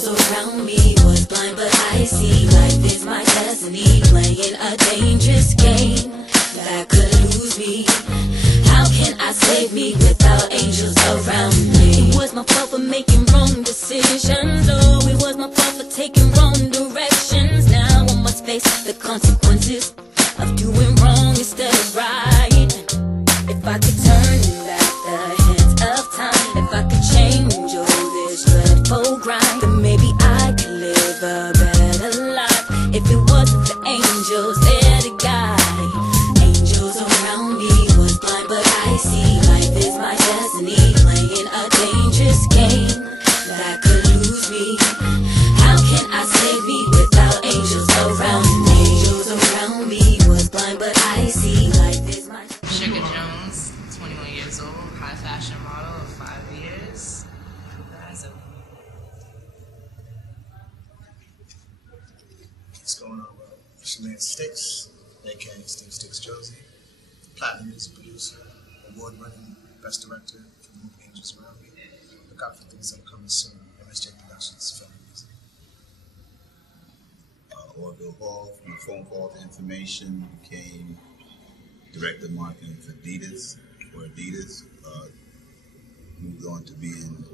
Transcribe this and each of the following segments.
Angels around me was blind, but I see life is my destiny, playing a dangerous game that could lose me. How can I save me without angels around me? It was my fault for making wrong decisions. Oh, it was my fault for taking wrong directions. Now I must face the consequences of doing wrong instead of right. If I could turn back the hands of time, if I could change all this dreadful grind, then maybe I could live a better life. If it wasn't for angels there to guide. Angels around me was blind, but I see life is my destiny, playing a dangerous game that could lose me. How can I save me without angels around me? Angels around me was blind, but I see life is my Sugar Jones, 21 years old, high fashion model of 5 years. What's going on, bro? It's your man Sticks, aka Sticks Josie, platinum music producer, award-winning best director for the movie Angels Around Me. Look out for things that are coming soon. MSJ Productions, film music. Orville Hall, from phone call to information, became director of marketing for Adidas, moved on to being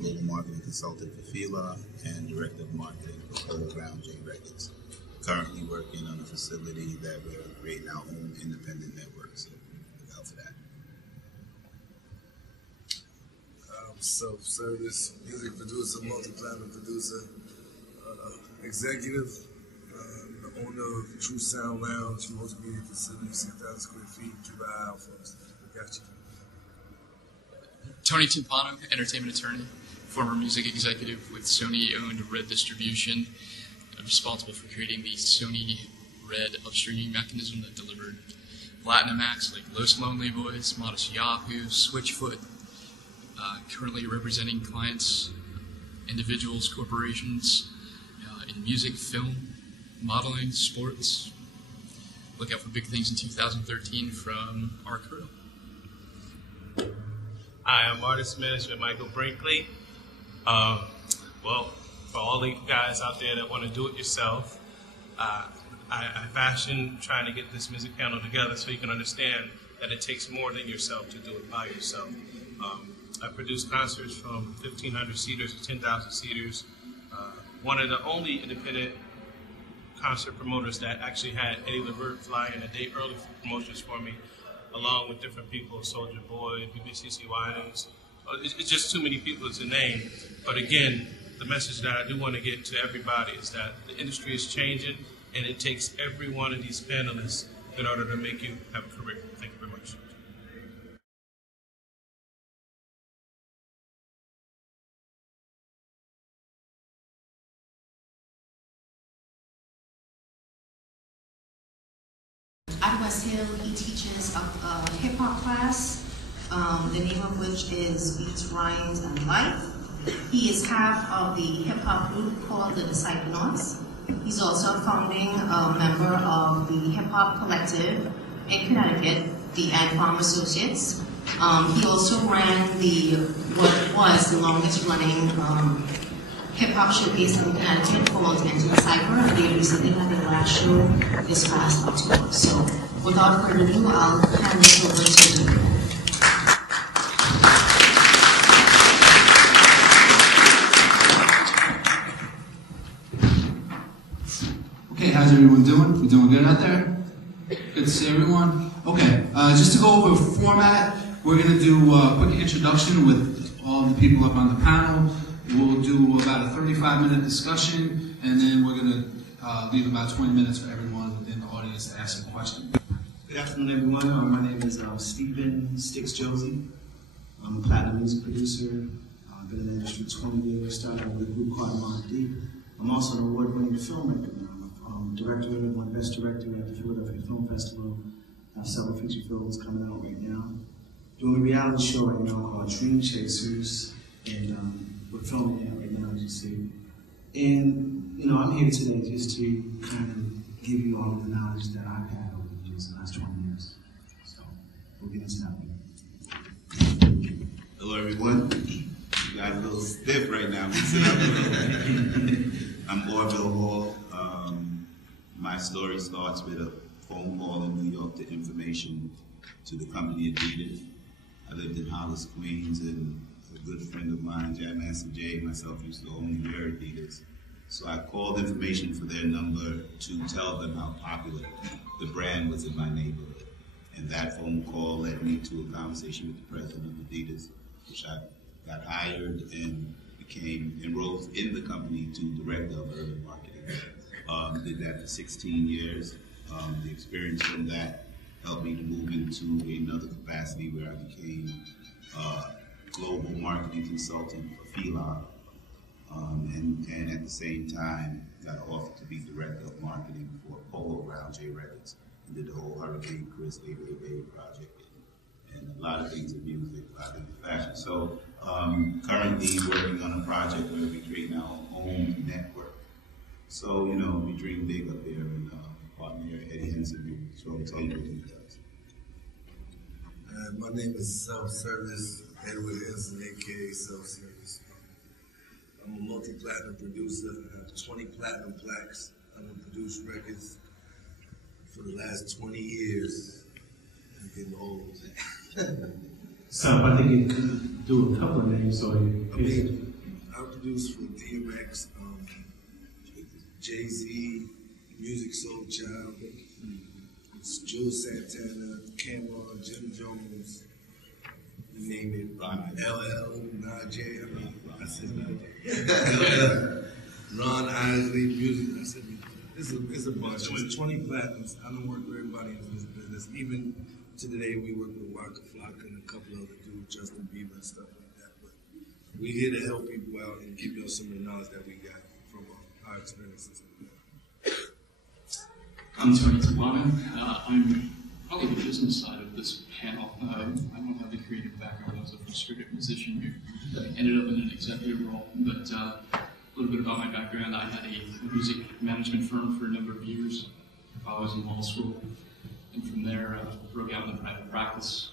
global marketing consultant for Fila and director of marketing for Polo Ground J Records. Currently working on a facility that we're creating our own independent network, so look out for that. Self-service, music producer, multi-platinum producer, executive, the owner of True Sound Lounge, most media facilities, 6,000 square feet. Keep an eye out for us. We got you. Tony Timpano, entertainment attorney, former music executive with Sony-owned Red Distribution, responsible for creating the Sony Red upstreaming mechanism that delivered platinum acts like Los Lonely Boys, Modest Yahoo, Switchfoot. Currently representing clients, individuals, corporations in music, film, modeling, sports. Look out for big things in 2013 from our crew. Hi, I'm artist management Michael Brinkley. Well, for all the guys out there that want to do it yourself, I fashion trying to get this music panel together so you can understand that it takes more than yourself to do it by yourself. I produce concerts from 1,500 seaters to 10,000 seaters. One of the only independent concert promoters that actually had Eddie LeVert fly in a day early for promotions for me, along with different people, Soulja Boy, BBC Winans. It's just too many people to name. But again, the message that I do want to get to everybody is that the industry is changing, and it takes every one of these panelists in order to make you have a career. Thank you very much. At West Hill, he teaches a hip-hop class, the name of which is Beats, Rhymes, and Life. He is half of the hip-hop group called the Disciplenauts. He's also a founding member of the hip-hop collective in Connecticut, the Ag Farm Associates. He also ran what was the longest-running hip-hop showcase in Connecticut called Into the Cypher, and they recently had their last show this past October. So, without further ado, I'll hand this over to you. Okay, how's everyone doing? You doing good out there? Good to see everyone. Okay, just to go over format, we're going to do a quick introduction with all the people up on the panel. We'll do about a 35-minute discussion, and then we're going to leave about 20 minutes for everyone within the audience to ask a question. Good afternoon, everyone. My name is Stephen Sticks Josie. I'm a platinum music producer. I've been in the industry 20 years, started with a group called Monty. I'm also an award-winning filmmaker now. I'm director, one best director at the Philadelphia Film Festival. I have several feature films coming out right now. Doing a reality show right now called Dream Chasers, and we're filming it right now, as you see. And, you know, I'm here today just to kind of give you all of the knowledge that I've had over the years, the last 20 years. So, we'll get into that one. Hello, everyone. got a little stiff right now. Sit up a little bit. I'm Orville Hall. My story starts with a phone call in New York to information to the company Adidas. I lived in Hollis, Queens, and a good friend of mine, Jam Master Jay, and myself used to own and wear Adidas. So I called information for their number to tell them how popular the brand was in my neighborhood. And that phone call led me to a conversation with the president of Adidas, which I got hired and became enrolled in the company to director of urban marketing. Did that for 16 years. The experience from that helped me to move into another capacity where I became global marketing consultant for Fila, and at the same time got offered to be director of marketing for Polo Ground J Records, and did the whole Hurricane Chris Bay project, and a lot of things in music, a lot of things in fashion. So currently working on a project where we create our own network. So, you know, we dream big up here, and partner here, Eddie Henson, so I'll tell you what he does. My name is Self-Service, Edward Henson, aka Self-Service. I'm a multi-platinum producer. I have 20 platinum plaques. I've produced records for the last 20 years. I'm getting old. So I think you could do a couple of names, so I produced for DMX, Jay-Z, Music Soul Child, Jules Santana, Cameron, Jim Jones, you name it, LL, Najee, I said Najee. Ron Isley, music, I said, it's a bunch. It's 20 platinums. I don't work with everybody in this business. Even to today, we work with Waka Flocka and a couple other dudes, Justin Bieber and stuff like that. But we're here to help people out and give you some of the knowledge that we got from our experiences. I'm Tony Tabano. I'm probably the business side of this panel. I don't have the creative background. I was a frustrated musician who ended up in an executive role. But a little bit about my background. I had a music management firm for a number of years while I was in law school. And from there, broke out into private practice,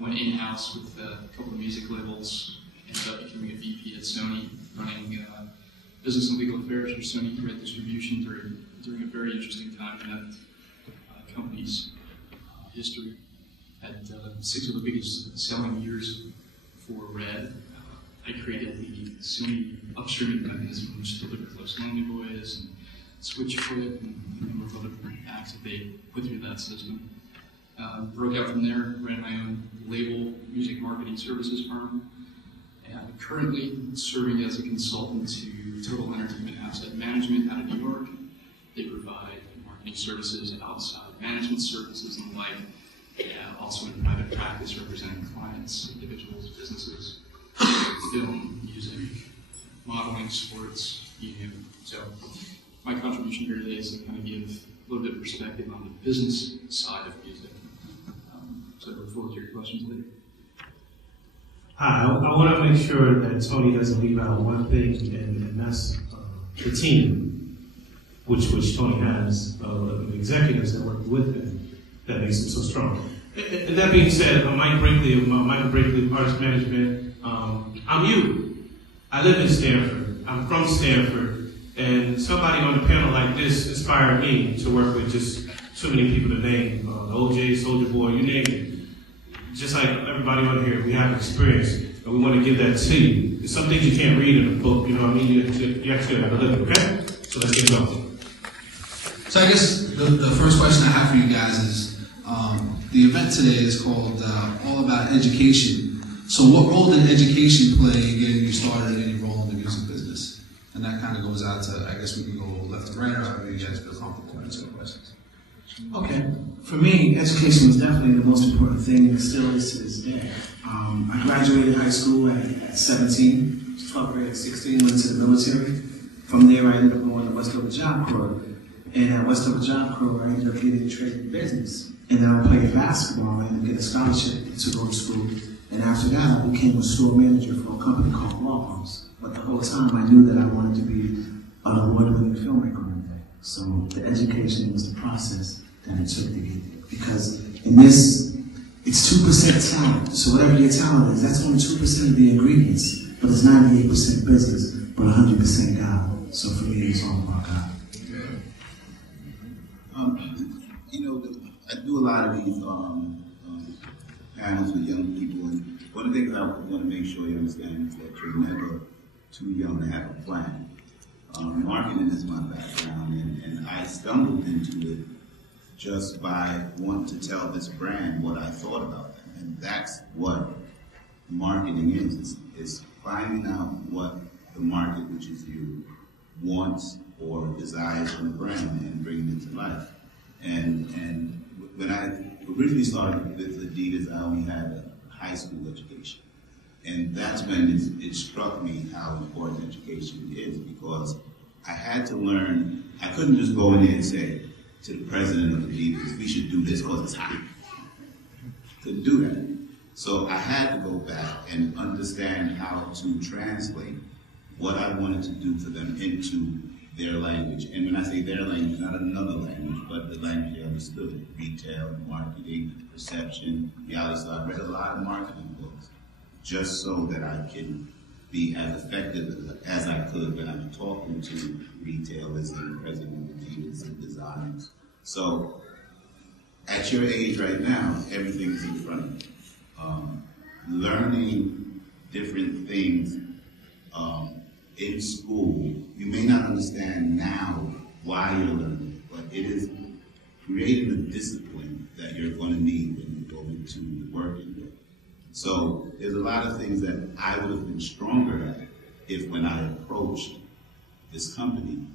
went in-house with a couple of music labels, ended up becoming a VP at Sony, running business and legal affairs for Sony Red Distribution during a very interesting time in that company's history. Had 6 of the biggest selling years for Red. I created the Sony upstreaming mechanism, which delivered Los Lonely Boys and Switchfoot and a number of other acts that they put through that system. Broke out from there, ran my own label music marketing services firm, and currently serving as a consultant to Total Entertainment Asset Management out of New York. They provide marketing services, outside management services and the like, and also in private practice representing clients, individuals, businesses, film, music, modeling, sports, you name it. So my contribution here today is to kind of give a little bit of perspective on the business side of music. So I look forward to your questions later. Hi, I want to make sure that Tony doesn't leave out one thing, and that's the team, which Tony has of executives that work with him that makes him so strong. And that being said, Mike Brinkley of Michael Brinkley Artist Management, I'm you. I live in Stanford. I'm from Stanford, and somebody on a panel like this inspired me to work with just too many people to name. OJ, Soulja Boy, you name it. Just like everybody on here, we have experience, and we want to give that to you. There's some things you can't read in a book, you know what I mean? You actually have to live it, okay? So let's get going. So I guess the first question I have for you guys is, the event today is called All About Education. So what role did education play in getting you started in your role in the music business? And that kind of goes out to, I guess we can go left to right, or however you guys feel comfortable answering questions. Okay. For me, education was definitely the most important thing, and still is to this day. I graduated high school at 17, 12th grade at 16, went to the military. From there, I ended up going to Westover Job Corps. And at Westover Job Corps, I ended up getting trade in business. And then I played basketball. I ended up getting a scholarship to go to school. And after that, I became a store manager for a company called Walmart. But the whole time, I knew that I wanted to be an award-winning filmmaker one day. So the education was the process that it took to get there. Because in this, it's 2% talent. So whatever your talent is, that's only 2% of the ingredients. but it's 98% business, but 100% God. So for me, it's all about God. I do a lot of these panels with young people, and one of the things I want to make sure you understand is that you're never too young to have a plan. Marketing is my background, and I stumbled into it just by wanting to tell this brand what I thought about them, and that's what marketing is. It's finding out what the market, which is you, wants or desires from the brand and bringing it to life. And when I originally started with Adidas, I only had a high school education. And that's when it struck me how important education is, because I had to learn. I couldn't just go in there and say to the president of Adidas, we should do this because it's hot. Couldn't do that. So I had to go back and understand how to translate what I wanted to do for them into their language. And when I say their language, not another language, but the language they understood. Retail, marketing, perception, reality. So I read a lot of marketing books just so that I can be as effective as I could when I'm talking to retailers and president of Adidas and designers. So at your age right now, everything's in front of you. Learning different things in school, you may not understand now why you're learning, but it is creating the discipline that you're going to need when you go into the working world. So there's a lot of things that I would have been stronger at if when I approached this company,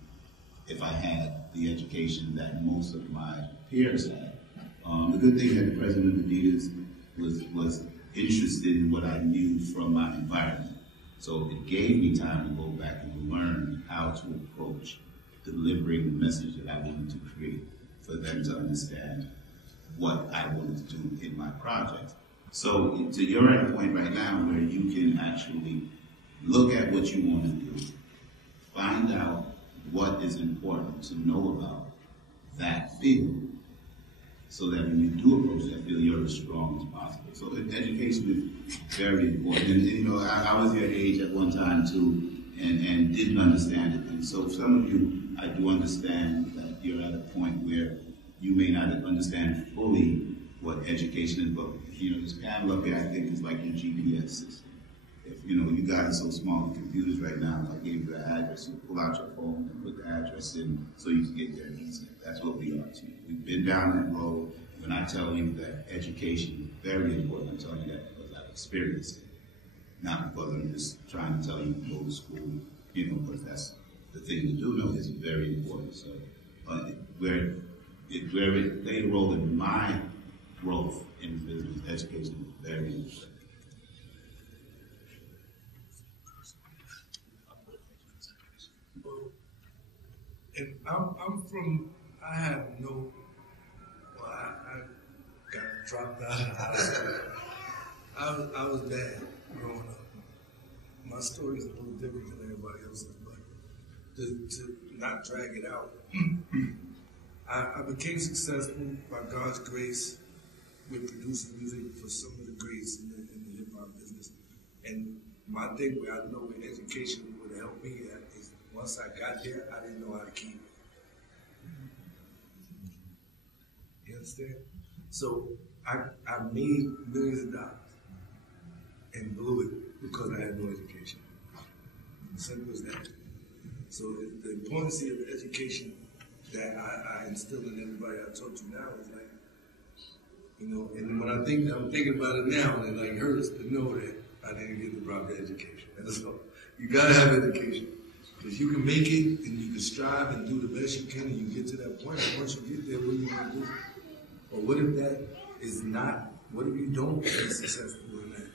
if I had the education that most of my peers had. The good thing that the president of Adidas was interested in what I knew from my environment. So it gave me time to go back and learn how to approach delivering the message that I wanted to create for them to understand what I wanted to do in my project. So you're at a point right now where you can actually look at what you want to do, find out what is important to know about that field, so that when you do approach that field, you're as strong as possible. So education is very important. And I was your age at one time too, and didn't understand it. And so some of you, I do understand that you're at a point where you may not understand fully what education is, but this panel up here, I think, is like your GPS system. If you got it so small, the computers right now, if I gave you the address, you pull out your phone and put the address in so you can get there easy. That's what we are to you. We've been down that road. When I tell you that education is very important, I'm telling you that because I've experienced it. Not because I'm just trying to tell you to go to school, because that's the thing to do. No, it's very important. So where it played a role in my growth in business, education is very important. And I have no, I got dropped out of high school. I was bad growing up. My story is a little different than everybody else's, but to not drag it out, I became successful by God's grace with producing music for some of the greats in the hip-hop business. And my thing where I know where education would help me at is once I got there, I didn't know how to keep it. You understand? So I made millions of dollars and blew it because I had no education. Simple as that. So the importance of education that I instill in everybody I talk to now is like, and when I'm thinking about it now, it like hurts to know that I didn't get the proper education. That's all. You gotta have education. Because you can make it and you can strive and do the best you can and you get to that point. And once you get there, what are you gonna do? Or what if that is not, what if you don't be successful in that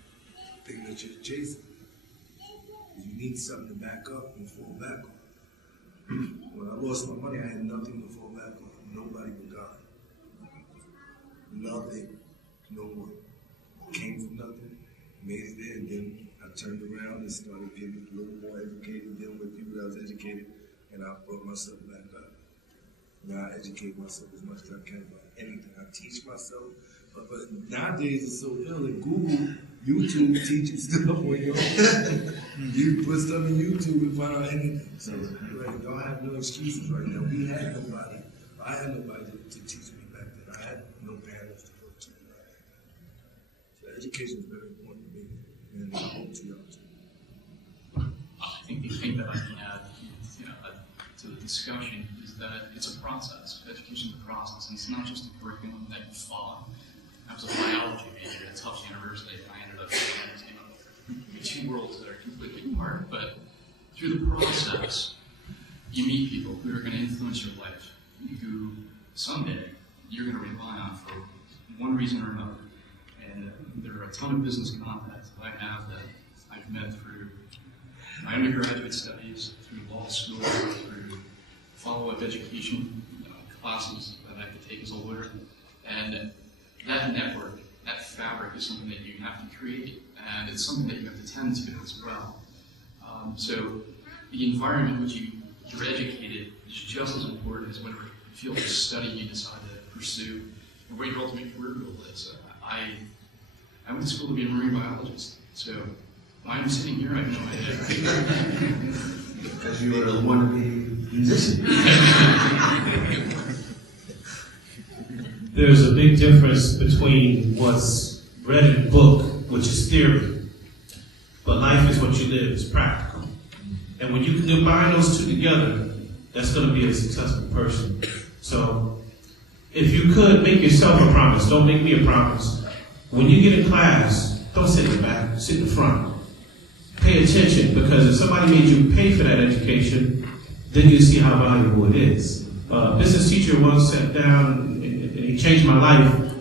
thing that you're chasing? You need something to back up and fall back on. When I lost my money, I had nothing to fall back on. Nobody but God. Nothing. No one. Came from nothing, made it there, and then I turned around and started getting a little more educated, dealing with people that was educated, and I brought myself back up. Now I educate myself as much as I can about anything. I teach myself, but nowadays it's so ill that Google YouTube teaches stuff when you put stuff in YouTube and find out anything. So like, don't have no excuses right now. We had nobody. I had nobody to teach me back then. I had no parents to go to. So education is very important to me, and I hope to y'all too. I think the thing that I can add, to the discussion is that it's a process. Education is a process, and it's not just a curriculum that you follow. I was a biology major at Tufts University, and I ended up in two worlds that are completely apart. But through the process, you meet people who are going to influence your life, who someday you're going to rely on for one reason or another. And there are a ton of business contacts that I have that I've met through my undergraduate studies, through law school, through follow-up education classes that I could take as a lawyer. And that network, that fabric is something that you have to create, and it's something that you have to tend to as well. So the environment in which you're educated is just as important as whatever field of study you decide to pursue and what your ultimate career goal is. I went to school to be a marine biologist, so why I'm sitting here, I have no idea. Because you were a wannabe musician. There's a big difference between what's read in a book, which is theory, but life is what you live, it's practical. And when you can combine those two together, that's going to be a successful person. So, if you could, make yourself a promise. Don't make me a promise. When you get in class, don't sit in the back, sit in the front. Pay attention, because if somebody made you pay for that education, then you see how valuable it is. A business teacher once sat down and he changed my life,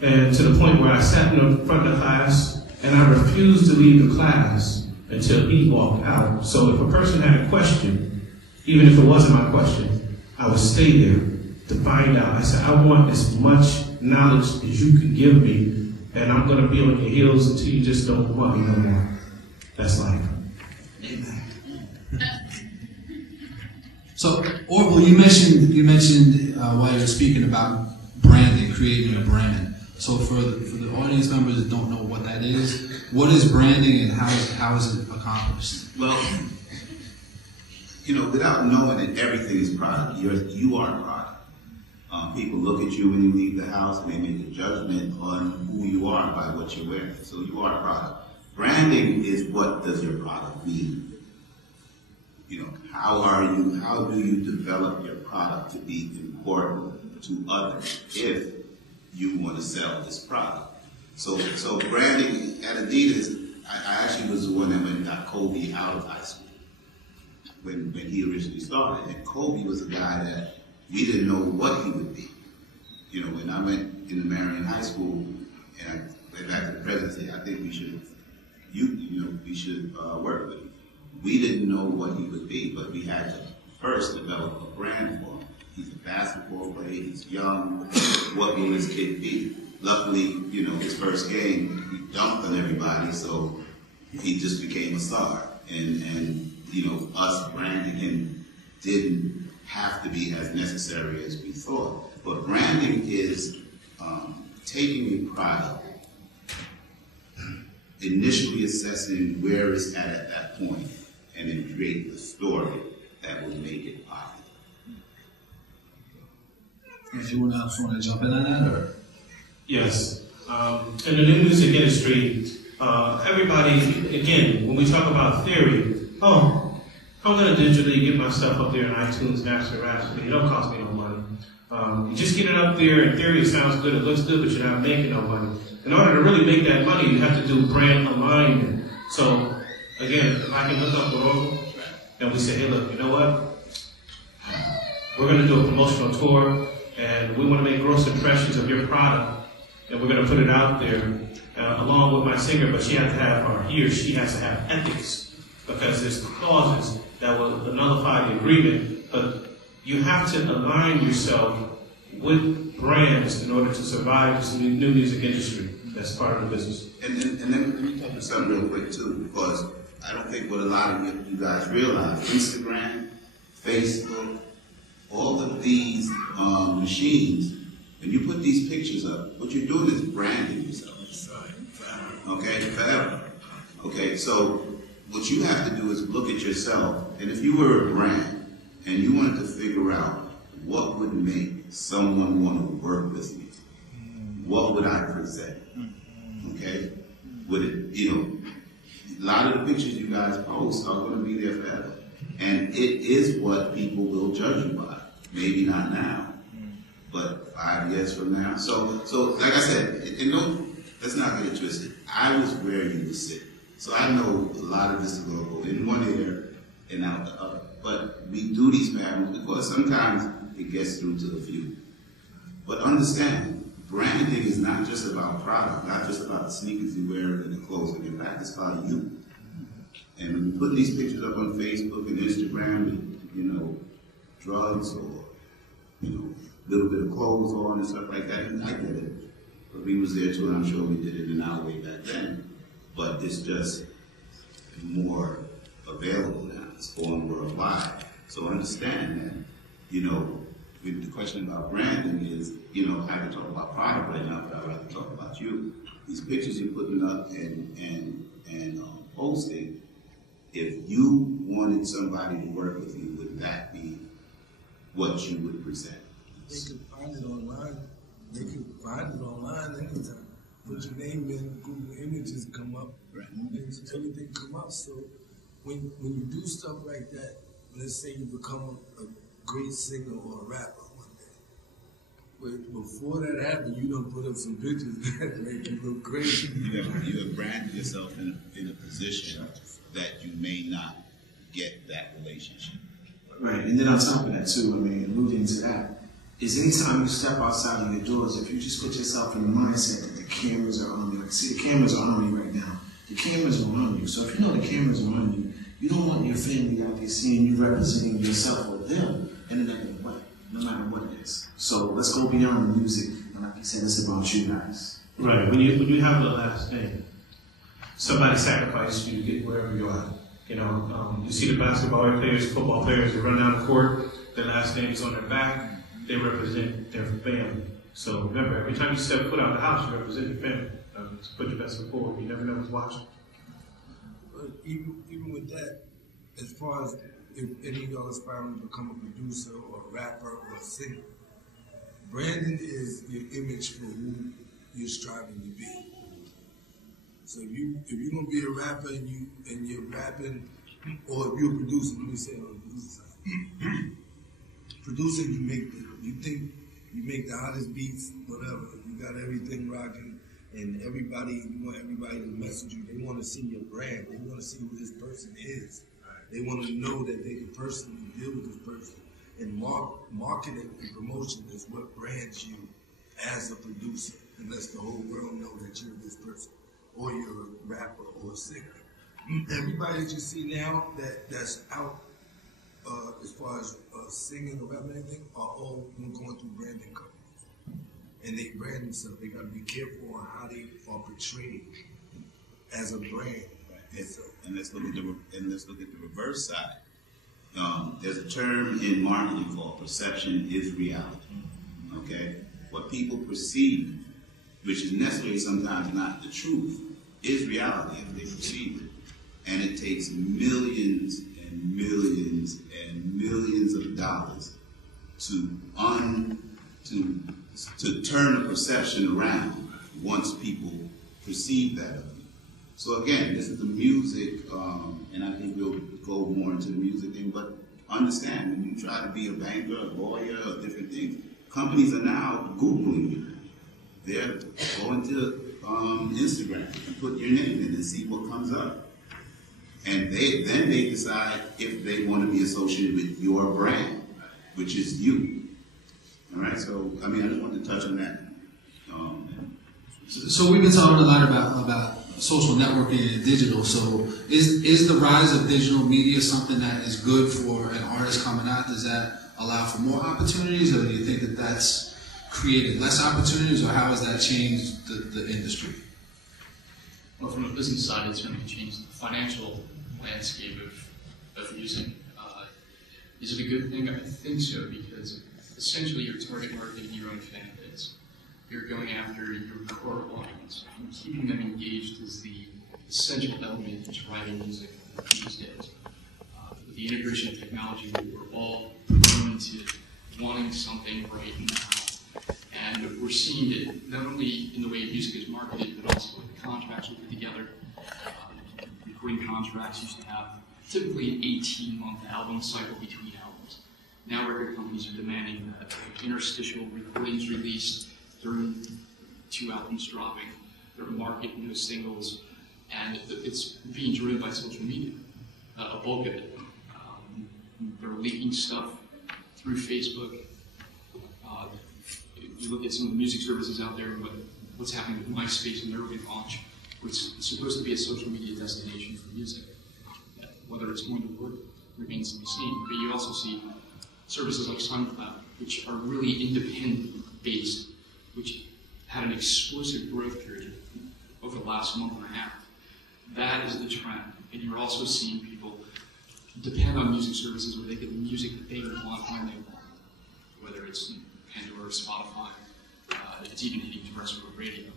and to the point where I sat in the front of the class and I refused to leave the class until he walked out. So if a person had a question, even if it wasn't my question, I would stay there to find out. I said, I want as much knowledge as you can give me, and I'm going to be on your heels until you just don't want me no more. That's life. So, Orville, you mentioned while you were speaking about branding, creating a brand. So for the audience members that don't know what that is, what is branding and how is it accomplished? Well, without knowing that everything is product, you are a product. People look at you when you leave the house and they make a judgment on who you are by what you're wearing. So you are a product. Branding is, what does your product mean? How do you develop your product to be important to others if you want to sell this product? So branding at Adidas, I actually was the one that went and got Kobe out of high school when he originally started. And Kobe was a guy that we didn't know what he would be. When I went into Marion High School and I went back to the presidency, I think we should work with him. We didn't know what he would be, but we had to first develop a brand for him. He's a basketball player, he's young, what will this kid be? Luckily, his first game, he dunked on everybody, so he just became a star. And us branding him didn't have to be as necessary as we thought. But branding is taking a product, initially assessing where it's at that point, and then create the story that will make it popular. If anyone else want to jump in on that, or? Yes. In the new music industry, everybody, again, when we talk about theory, I'm going to digitally get my stuff up there in iTunes, Napster, Rhapsody. It don't cost me no money. You just get it up there. In theory, it sounds good, it looks good, but you're not making no money. In order to really make that money, you have to do brand alignment. So, again, if I can hook up with Orville, and we say, hey, look, you know what? We're going to do a promotional tour, and we want to make gross impressions of your product, and we're going to put it out there along with my singer, but he or she has to have ethics, because there's clauses that will nullify the agreement, but you have to align yourself with brands in order to survive this new music industry. That's part of the business. And then let me touch on something real quick too, because I don't think what a lot of you guys realize, Instagram, Facebook, all of these machines, when you put these pictures up, what you're doing is branding yourself. Okay, forever. Okay, so what you have to do is look at yourself, and if you were a brand and you wanted to figure out what would make someone want to work with me, what would I present? Okay, would it, a lot of the pictures you guys post are going to be there forever, and it is what people will judge you by. Maybe not now, but 5 years from now. So like I said, and let's not get it twisted. I was where you would sit. So I know a lot of this is going to go in one ear and out the other. But we do these panels because sometimes it gets through to the few. But understand, branding is not just about product, not just about the sneakers you wear and the clothes on your back. It's about you. And when you put these pictures up on Facebook and Instagram with, drugs or, a little bit of clothes on and stuff like that, I get it. But we was there too, and I'm sure we did it in our way back then. But it's just more available now. It's going worldwide. So understand that, the question about branding is, I can talk about product right now, but I'd rather talk about you. These pictures you're putting up and posting, if you wanted somebody to work with you, would that be what you would present? They could find it online. They could find it online anytime. Put your name in, Google Images come up, right. Everything come up. So when you do stuff like that, let's say you become a great singer or a rapper one day. But before that happened, you don't put up some pictures that make you look great. You have branded yourself in a position that you may not get that relationship. Right, and then on top of that too, alluding to that, is anytime you step outside of your doors, if you just put yourself in the mindset that the cameras are on me, like see the cameras are on me right now, the cameras are on you. So if you know the cameras are on you, you don't want your family out there seeing you representing yourself or them in a negative way, no matter what it is. So let's go beyond the music, and like you said, it's about you guys. Right, when you have the last name, somebody sacrificed you to get wherever you are. You see the basketball players, football players, they run down the court, their last name is on their back, they represent their family. So remember, every time you step foot out of the house, you represent your family. Put your best foot forward. You never know who's watching. But even with that, as far as if any of y'all aspiring to become a producer or a rapper or a singer, branding is your image for who you're striving to be. So if you're gonna be a rapper and you're rapping, or if you're a producer, let me say it on the producer side. Producing, you think you make the hottest beats, whatever. You got everything rocking, and you want everybody to message you. They want to see your brand. They want to see who this person is. They want to know that they can personally deal with this person. And marketing and promotion is what brands you as a producer, and lets the whole world know that you're this person, or you're a rapper or a singer. Everybody that you see now that's out as far as singing or rapping anything are all going through branding companies. And they brand themselves. They got to be careful on how they are portrayed as a brand. And let's look at the reverse side. There's a term in marketing called perception is reality. Okay? What people perceive, which is necessarily sometimes not the truth, is reality if they perceive it. And it takes millions and millions and millions of dollars to turn the perception around once people perceive that of you. So again, this is the music, and I think we'll go more into the music thing, but understand, when you try to be a banker, a lawyer, or different things, companies are now Googling you. They're going to Instagram and put your name in and see what comes up. And then they decide if they want to be associated with your brand, which is you. All right, so, I just wanted to touch on that. So we've been talking a lot about social networking and digital. So is the rise of digital media something that is good for an artist coming out? Does that allow for more opportunities, or do you think that that's created less opportunities, or how has that changed the industry? Well, from a business side, it's certainly changed the financial landscape of music. Is it a good thing? I think so, because essentially you're target marketing your own fan base. You're going after your core audience, and keeping them engaged is the essential element in driving music these days. With the integration of technology, we're all prone to wanting something right now. And we're seeing it not only in the way music is marketed, but also with the contracts we put together. Recording contracts used to have typically an 18-month album cycle between albums. Now record companies are demanding that interstitial recordings released during 2 albums dropping. They're marketing those singles, and it's being driven by social media, a bulk of it. They're leaking stuff through Facebook. You look at some of the music services out there and what's happening with MySpace and their relaunch. It's supposed to be a social media destination for music. Whether it's going to work remains to be seen. But you also see services like SoundCloud, which are really independent-based, which had an explosive growth period over the last month and a half. That is the trend. And you're also seeing people depend on music services where they get the music that they want when they want, whether it's Pandora or Spotify. It's even hitting terrestrial radio.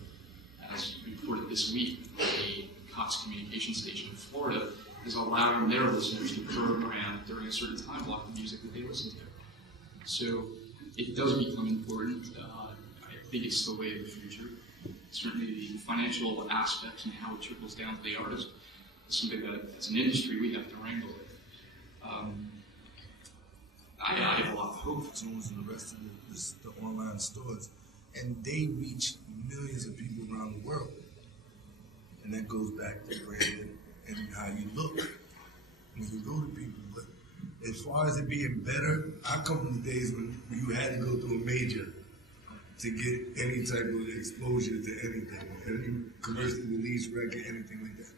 As reported this week, a Cox communication station in Florida is allowing their listeners to program during a certain time block the music that they listen to. So it does become important. I think it's the way of the future. Certainly the financial aspects and how it trickles down to the artist is something that, as an industry, we have to wrangle with. I have a lot of hope. iTunes and the rest of the online stores, and they reach millions of people around the world. And that goes back to branding and how you look when you go to people. But as far as it being better, I come from the days when you had to go through a major to get any type of exposure to anything, any commercially released record, anything like that.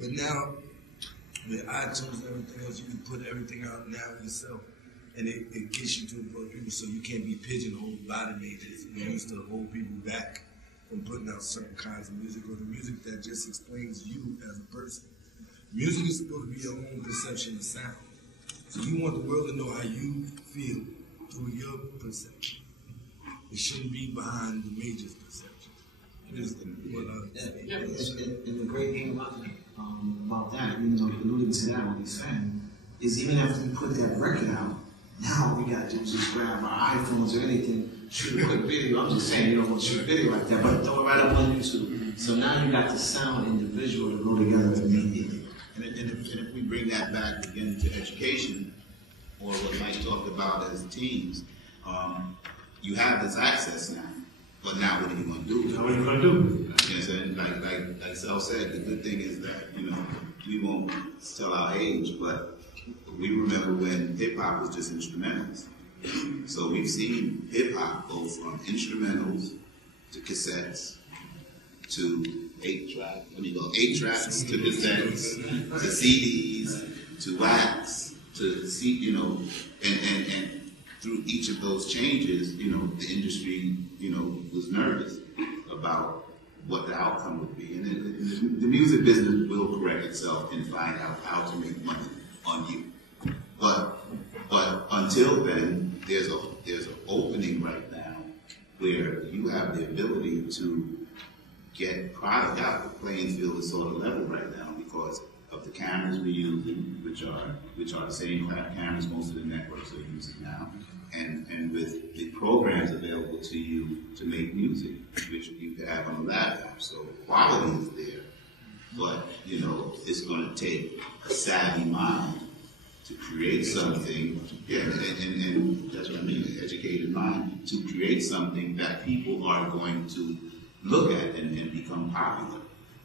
But now, with iTunes and everything else, you can put everything out now yourself, and it gets you to a bunch of people, so you can't be pigeonholed by the majors. We used to hold people back from putting out certain kinds of music, or the music that just explains you as a person. Music is supposed to be your own perception of sound. So you want the world to know how you feel through your perception. It shouldn't be behind the major's perception. And the great thing about that, even though you alluded to that, what he's saying, is even after we put that record out, now we got to just grab our iPhones or anything, shoot a quick video. I'm just saying, you don't want to shoot a video like that, but throw it right up on YouTube. So now you got the sound and the visual to go together immediately. And if we bring that back again to education, or what Mike talked about as teams, you have this access now. But now what are you going to do? What are you going to do? You know what I'm saying? Like Sal said, the good thing is that, we won't tell our age, but we remember when hip-hop was just instrumentals. So we've seen hip-hop go from instrumentals to cassettes to 8 tracks to cassettes to CDs to wax to and through each of those changes, the industry, was nervous about what the outcome would be. And the music business will correct itself and find out how to make money on you. But until then, there's an opening right now where you have the ability to get product out. The playing field is sort of level right now because of the cameras we're using, which are the same cameras most of the networks are using now, and with the programs available to you to make music, which you can have on a laptop. So quality is there, but it's going to take a savvy mind to create something. Yeah, and that's what I mean, an educated mind to create something that people are going to look at and become popular.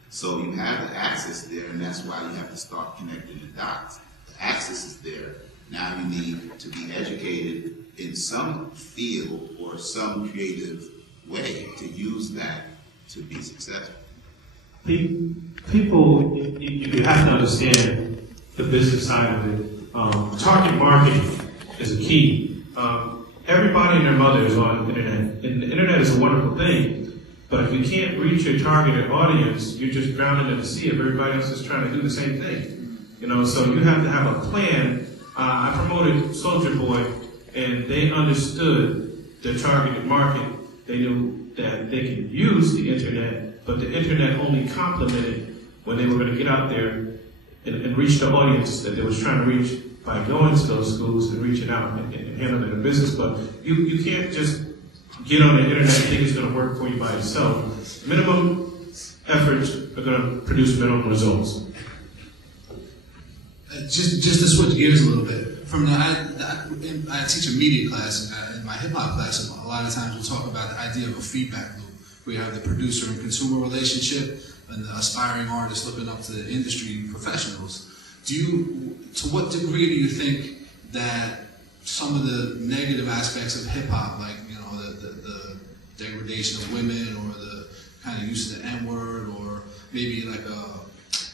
So you have the access there, and that's why you have to start connecting the dots. The access is there. Now you need to be educated in some field or some creative way to use that to be successful. People, you have to understand the business side of it. Target marketing is a key. Everybody and their mother is on the internet, and the internet is a wonderful thing. But if you can't reach your targeted audience, you're just drowning in the sea of everybody else is trying to do the same thing. So you have to have a plan. I promoted Soulja Boy, and they understood the targeted market. They knew that they could use the internet, but the internet only complemented when they were going to get out there and reach the audience that they was trying to reach by going to those schools and reaching out and handling the business. But you can't just get on the internet and think it's going to work for you by itself. Minimum efforts are going to produce minimum results. Just to switch gears a little bit, from I teach a media class, in my hip hop class, a lot of times we talk about the idea of a feedback loop, where you have the producer and consumer relationship, and the aspiring artist looking up to the industry professionals. To what degree do you think that some of the negative aspects of hip hop, like the degradation of women, or the kind of use of the N-word, or maybe like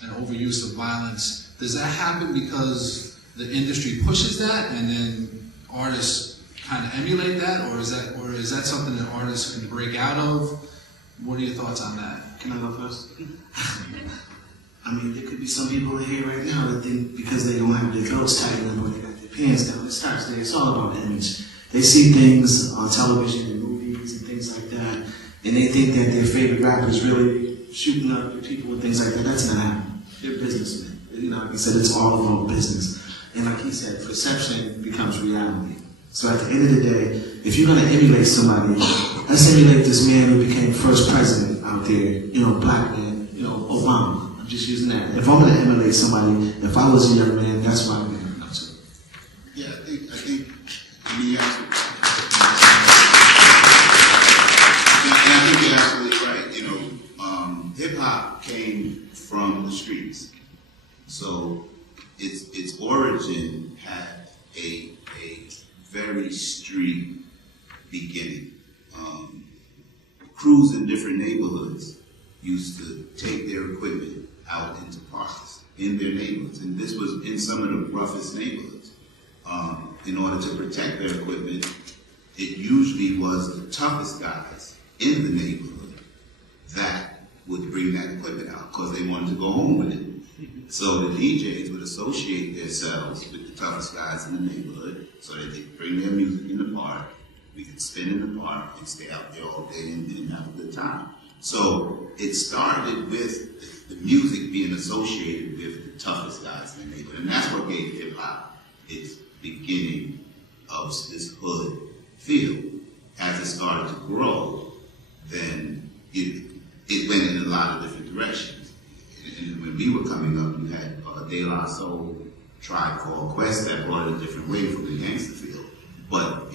an overuse of violence, does that happen because the industry pushes that, and then artists kind of emulate that, or is that something that artists can break out of? What are your thoughts on that? Can I go first? I mean, there could be some people in here right now that think because they don't have their belts tightened or they got their pants down, it starts there. It's all about image. They see things on television and movies and things like that, and they think that their favorite rapper is really shooting up people and things like that. That's not happening. They're businessmen. You know, like I said, it's all about business. And like he said, perception becomes reality. So at the end of the day, if you're going to emulate somebody, let's emulate this man who became first president out there, black man, Obama. I'm just using that. If I'm going to emulate somebody, if I was a young man, that's what I'm going to look up to. Yeah, I think you're absolutely right. Hip hop came from the streets. So its origin had a very street beginning. Crews in different neighborhoods used to take their equipment out into parks in their neighborhoods, and this was in some of the roughest neighborhoods. In order to protect their equipment, it usually was the toughest guys in the neighborhood that would bring that equipment out because they wanted to go home with it. So the DJs would associate themselves with the toughest guys in the neighborhood so that they bring their music in the park. We could spin in the park and stay out there all day and have a good time. So it started with the music being associated with the toughest guys in the neighborhood. And that's what gave hip hop its beginning of this hood feel. As it started to grow, then it went in a lot of different directions. And when we were coming up, you had De La Soul, Tribe Called Quest that brought it a different way from the gangster feel. But,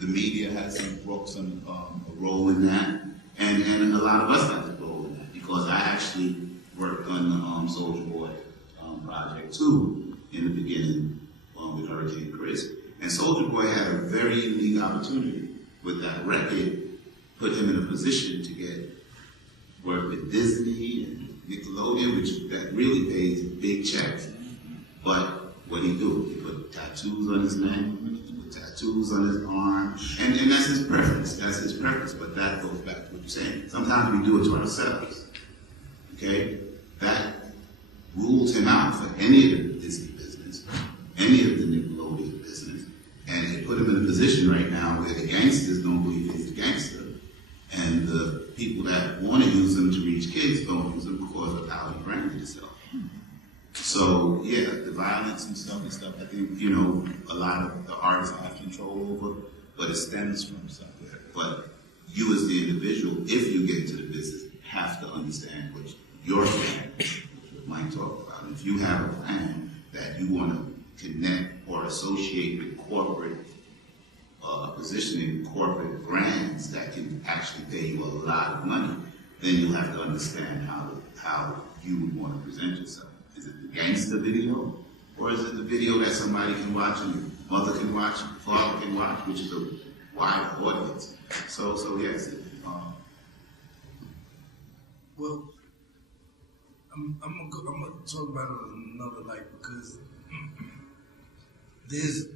the media has a role in that, and a lot of us had a role in that, because I actually worked on the Soulja Boy project too in the beginning with Hurricane Chris. And Soulja Boy had a very unique opportunity with that record, put him in a position to get work with Disney and Nickelodeon, which that really pays big checks. But what he do? He put tattoos on his neck, he put tattoos on his arm, and that's his preference. That's his preference. But that goes back to what you're saying. Sometimes we do it to ourselves. Okay, that rules him out for any of the Disney business, any of the Nickelodeon business, and it put him in a position right now where the gangsters don't believe he's a gangster, and the people that want to use him to reach kids don't use him because of how he branded himself. So yeah, the violence and stuff, I think, a lot of the artists have control over, but it stems from somewhere. But you as the individual, if you get into the business, have to understand what your plan is, what Mike talked about. If you have a plan that you want to connect or associate with corporate positioning, corporate brands that can actually pay you a lot of money, then you have to understand how you would want to present yourself. Is it the gangster video, or is it the video that somebody can watch and your mother can watch, your father can watch, which is a wide audience? So yes. Well, I'm gonna talk about it in another light, because there's,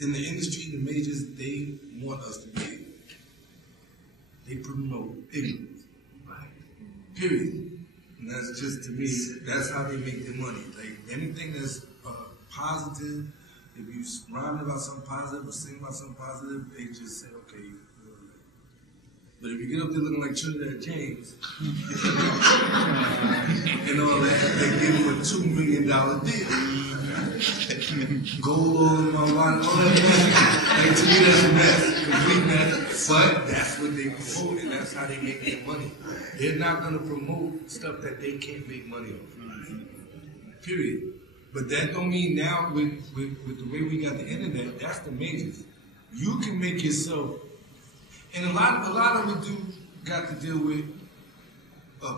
in the industry, the majors, they want us to be ignorant. They promote ignorance. Right. Period. And that's just, to me, that's how they make their money. Like, anything that's positive, if you rhyme about something positive or sing about something positive, they just say, okay, But if you get up there looking like Trinidad James and all that, they give him a $2 million deal. Gold all in my wallet, all that mess. Like, to me, that's a mess. Complete mess. But that's what they promote, and that's how they make their money. They're not going to promote stuff that they can't make money on. Period. But that don't mean now with the way we got the internet, that's the majors. You can make yourself, and a lot of it got to deal with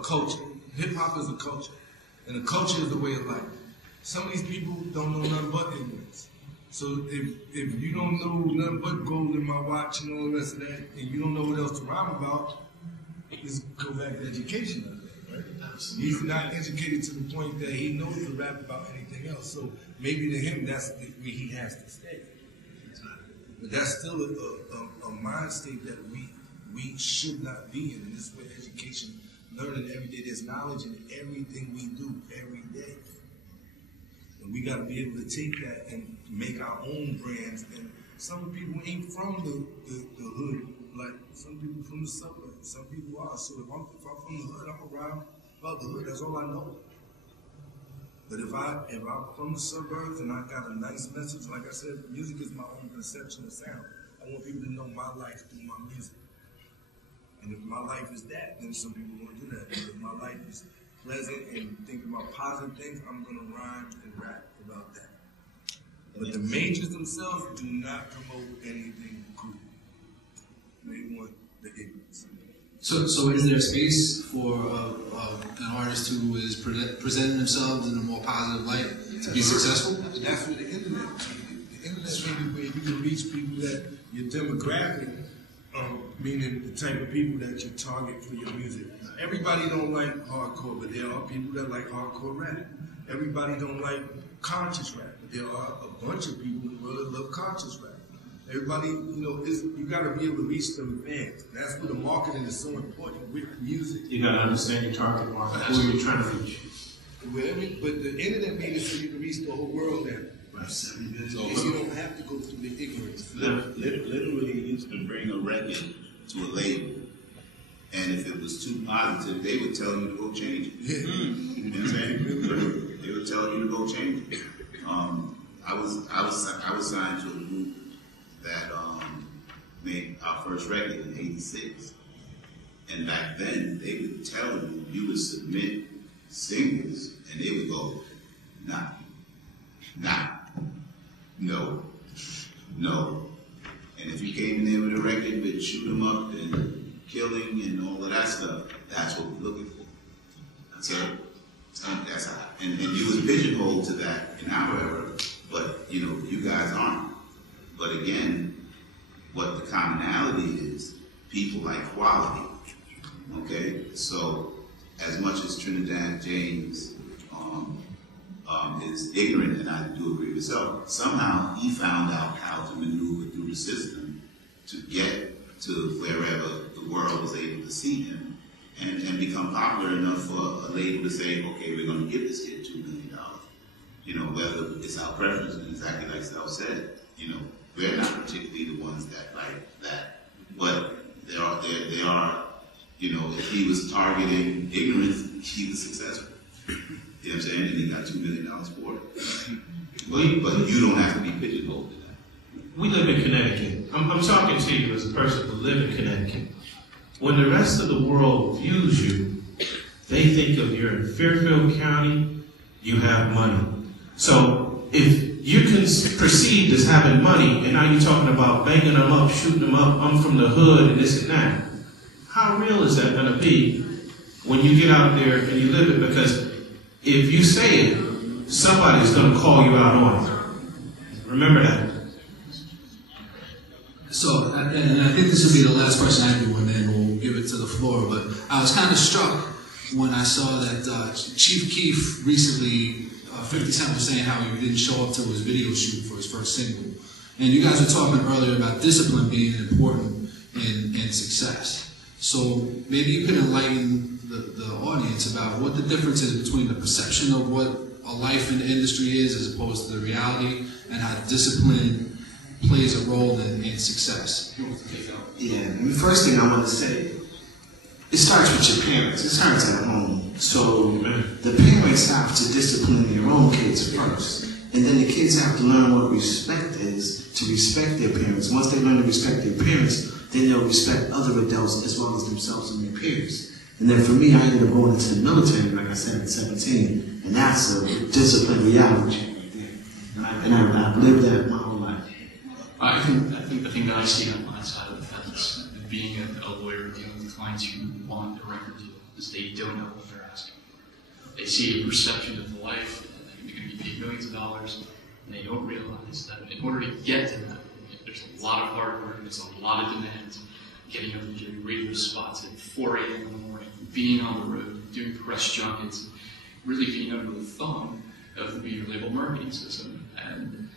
culture. Hip hop is a culture, and a culture is the way of life. Some of these people don't know nothing but ignorance. So if you don't know nothing but gold in my watch and all the rest of that, and you don't know what else to rhyme about, just go back to education. Right? He's not educated to the point that he knows to rap about anything else. So maybe to him, that's where he has to stay. But that's still a mind state that we should not be in. And this is where education, learning every day. There's knowledge in everything we do every day. And we got to be able to take that and make our own brands. And some people ain't from the hood. Like some people from the suburbs. Some people are. So if I'm from the hood, I'm around about the hood. That's all I know. But if I'm from the suburbs and I got a nice message, like I said, music is my own conception of sound. I want people to know my life through my music. And if my life is that, then some people want to do that. But if my life is pleasant and thinking about positive things, I'm going to rhyme and rap about that. But the majors themselves do not promote anything cool. They want the ignorance. So is there space for an artist who is presenting themselves in a more positive light to be successful? That's where the internet. The internet's really where you can reach people that your demographic, meaning the type of people that you target for your music. Everybody don't like hardcore, but there are people that like hardcore rap. Everybody don't like conscious rap, but there are a bunch of people in the world that love conscious rap. Everybody, you got to be able to reach them fans. That's where the marketing is so important with music. You got to understand your target market. Who are you trying to reach? But the internet made it so you can reach the whole world now. Right. So you don't have to go through the ignorance. Literally, you used to bring a record to a label, and if it was too positive, they would tell you to go change it. You know what I'm saying? They would tell you to go change it. I was signed to a group that made our first record in '86, and back then they would tell you would submit singles, and they would go, nah, no. And if you came in there with a record with shoot 'em up and killing and all of that stuff, that's what we're looking for. That's how. And you was pigeonholed to that in our era, but you guys aren't. But again, what the commonality is, people like quality. Okay, so as much as Trinidad James is ignorant, and I do agree with so, somehow he found out how to maneuver through the system to get to wherever the world was able to see him and become popular enough for a label to say, okay, we're going to give this kid $2 million. Whether it's our preference, and exactly like Sal said, we're not particularly the ones that like that. But there are, if he was targeting ignorance, he was successful. You know what I'm saying? And he got $2 million for it. But you don't have to be pigeonholed to that. We live in Connecticut. I'm talking to you as a person who lives in Connecticut. When the rest of the world views you, they think of you're in Fairfield County, you have money. So if you can perceived as having money, and now you're talking about banging them up, shooting them up, I'm from the hood, and this and that, how real is that going to be when you get out there and you live it? Because if you say it, somebody's going to call you out on it. Remember that. So, and I think this will be the last question I do, and then we'll give it to the floor. But I was kind of struck when I saw that Chief Keef recently, 50 Cent was saying how he didn't show up to his video shoot for his first single. And you guys were talking earlier about discipline being important in success. So maybe you could enlighten the audience about what the difference is between the perception of what a life in the industry is as opposed to the reality, and how discipline plays a role in success? Yeah, the first thing I want to say, it starts with your parents. It starts at home. So the parents have to discipline their own kids first. And then the kids have to learn what respect is, to respect their parents. Once they learn to respect their parents, then they'll respect other adults as well as themselves and their peers. And then for me, I ended up going into the military, like I said, at 17. And that's a disciplined reality right there. And I've lived that my whole life. I think the thing that I see on my side of the fence, being a lawyer dealing with clients who want a record deal, is they don't know what they're asking for. They see a perception of life, and they're going to be paid millions of dollars, and they don't realize that in order to get to that, there's a lot of hard work, there's a lot of demands, getting up and doing radio spots at 4 a.m. in the morning, being on the road, doing press junkets, really being under the thumb of the major label marketing system. And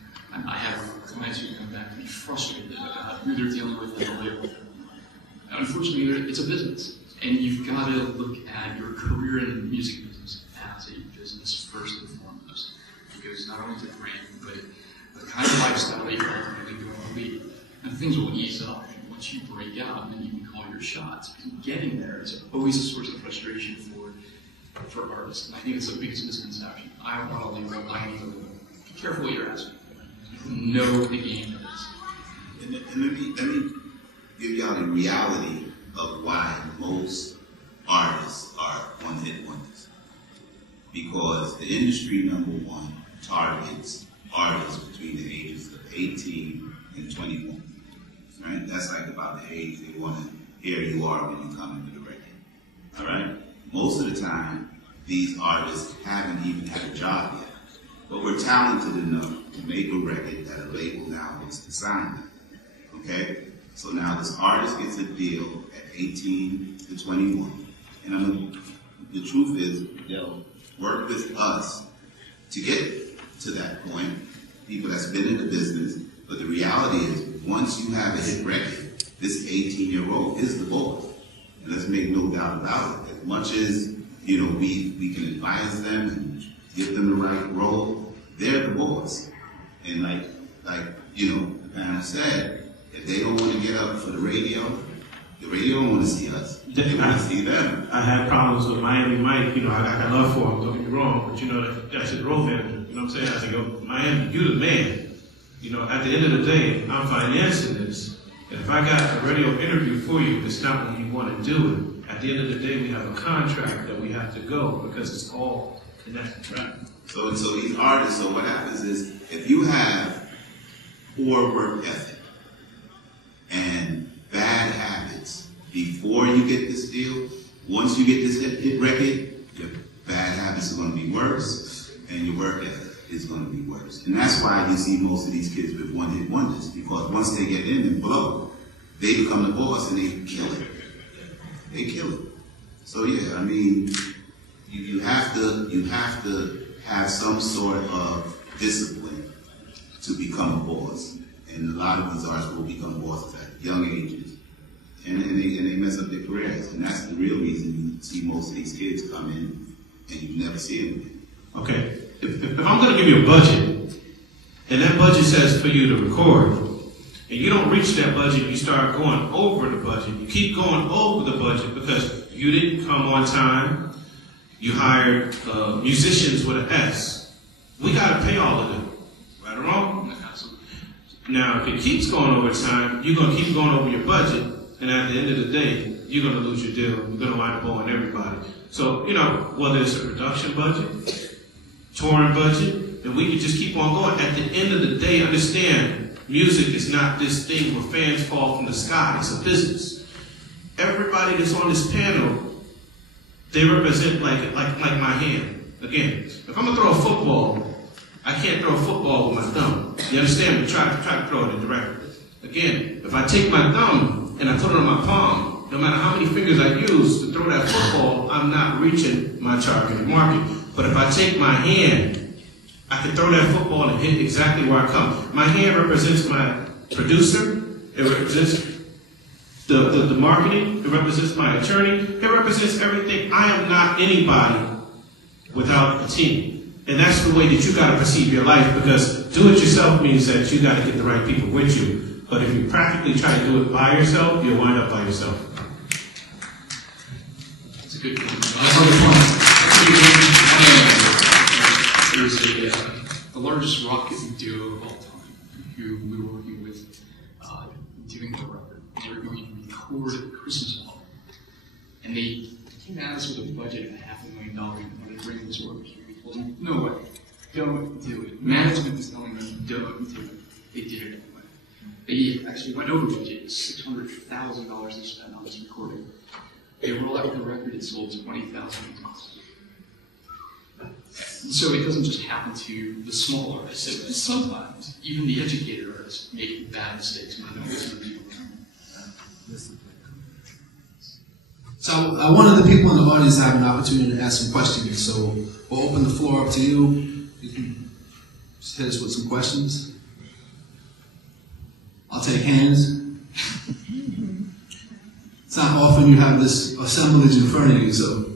I have clients who come back to be frustrated about who they're dealing with at the label. Unfortunately, it's a business, and you've got to look at your career in the music business as a business first and foremost. Because not only the brand, but the kind of lifestyle that you're ultimately going to lead. And things will ease up once you break out, and then you can call your shots. Getting there is always a source of frustration for artists, and I think it's the biggest misconception. I want to leave, I need to live. Be careful what you're asking for. Know the game of this. And let me give y'all the reality of why most artists are one-hit wonders. Because the industry, number one, targets artists between the ages of 18 and 21. Right? That's like about the age they want to hear you are when you come into the record. All right? Most of the time, these artists haven't even had a job yet. But we're talented enough to make a record that a label now wants to sign them. Okay? So now this artist gets a deal at 18 to 21. And the truth is, they'll work with us to get to that point, people that's been in the business. But the reality is, once you have a hit record, this 18-year-old is the boss. And let's make no doubt about it. As much as, you know, we can advise them and give them the right role, they're the boss. And like you know, the panel said, if they don't want to get up for the radio don't want to see us. They want to see them. I had problems with Miami Mike. You know, I got love for him, don't get me wrong, but you know, that's his role manager. You know what I'm saying? I said, yo, Miami, you the man. You know, at the end of the day, I'm financing this. And if I got a radio interview for you, it's not when you want to do it. At the end of the day, we have a contract that we have to go because it's all connected, right? So these artists, so what happens is, if you have poor work ethic and bad habits before you get this deal, once you get this hit record, your bad habits are going to be worse and your work ethic is going to be worse. And that's why you see most of these kids with one-hit wonders, because once they get in and blow, they become the boss and they kill it. They kill it. So yeah, I mean, you have to have some sort of discipline to become a boss. And a lot of these artists will become bosses at young ages. And they mess up their careers. And that's the real reason you see most of these kids come in and you never see them again. Okay, if I'm going to give you a budget, and that budget says for you to record, and you don't reach that budget, you start going over the budget. You keep going over the budget because you didn't come on time. You hired musicians with an S. We got to pay all of them, right or wrong? Absolutely. Now, if it keeps going over time, you're going to keep going over your budget, and at the end of the day, you're going to lose your deal. You're going to wind up owing everybody. So, you know, whether it's a production budget, touring budget, and we can just keep on going. At the end of the day, understand, music is not this thing where fans fall from the sky. It's a business. Everybody that's on this panel, they represent like my hand. Again, if I'm going to throw a football, I can't throw a football with my thumb. You understand me? Try to throw it directly. Again, if I take my thumb and I put it on my palm, no matter how many fingers I use to throw that football, I'm not reaching my targeted market. But if I take my hand, I can throw that football and hit exactly where I come. My hand represents my producer. It represents the marketing. It represents my attorney. It represents everything. I am not anybody without a team. And that's the way that you got to perceive your life, because do it yourself means that you got to get the right people with you. But if you practically try to do it by yourself, you'll wind up by yourself. That's a good point. There's the largest rock duo of all time who we were working with doing the record. They were going to record a Christmas album. And they came at us with a budget of $500,000 and wanted to bring this work here. We told them, no way, don't do it. Management was telling them, don't do it. They did it anyway. They actually went over budget. $600,000 they spent on this recording. They rolled out the record, it sold 20,000 units. So it doesn't just happen to the small artists. Sometimes even the educated artists make bad mistakes when they don't listen to people. So one of the people in the audience have an opportunity to ask some questions. So we'll open the floor up to you. You can just hit us with some questions. I'll take hands. It's not often you have this assemblage in front of you, so.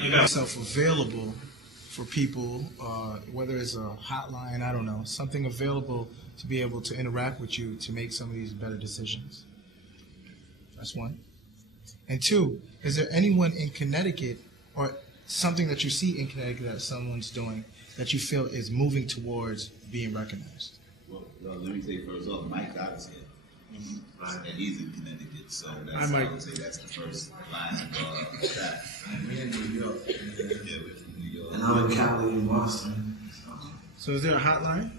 You got yourself available for people, whether it's a hotline, I don't know, something available to be able to interact with you to make some of these better decisions. That's one. And two, is there anyone in Connecticut or something that you see in Connecticut that someone's doing that you feel is moving towards being recognized? Well, let me say first off, Mike Dobbs here. And he's in Connecticut, so that's, I would say that's the first line of that. We're in New York. Yeah, we're from New York. And I'm in Cali and Boston. So is there a hotline?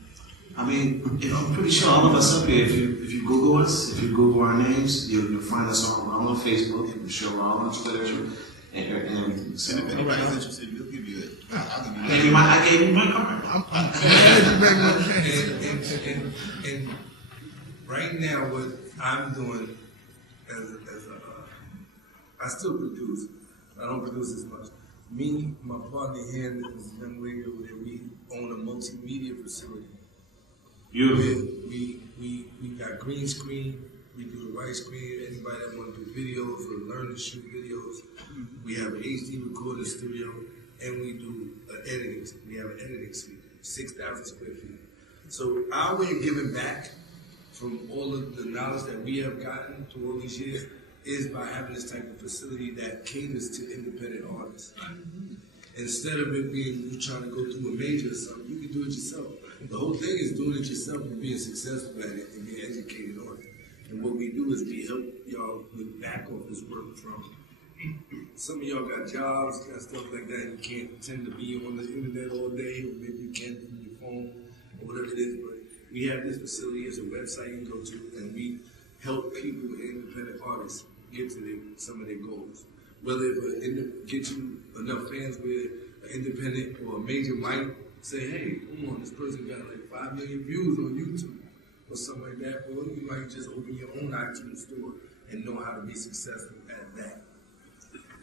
I mean, I'm pretty sure all of us up here, if you Google us, if you Google our names, you'll find us all on Facebook. I'm sure we're all on Twitter and everything. So, and if anybody's interested, we'll give you it. I gave you my card. And right now, what I'm doing I still produce. I don't produce as much. Me, my partner here, and this young lady over there, we own a multimedia facility. We got green screen. We do the white screen. Anybody that want to do videos or learn to shoot videos, we have an HD recording studio, and we do editing. We have an editing suite, 6,000 square feet. So our way of giving back from all of the knowledge that we have gotten through all these years is by having this type of facility that caters to independent artists. Instead of it being you trying to go through a major or something, you can do it yourself. The whole thing is doing it yourself and being successful at it and being educated on it. And what we do is we help y'all with back office work from. Some of y'all got jobs, got stuff like that, and you can't tend to be on the internet all day, or maybe you can't from your phone, or whatever it is, but we have this facility, it's a website you can go to, and we help people, independent artists, get to some of their goals. Whether it get you enough fans where an independent or a major might say, hey, come on, this person got like 5 million views on YouTube or something like that, or you might just open your own iTunes store and know how to be successful at that.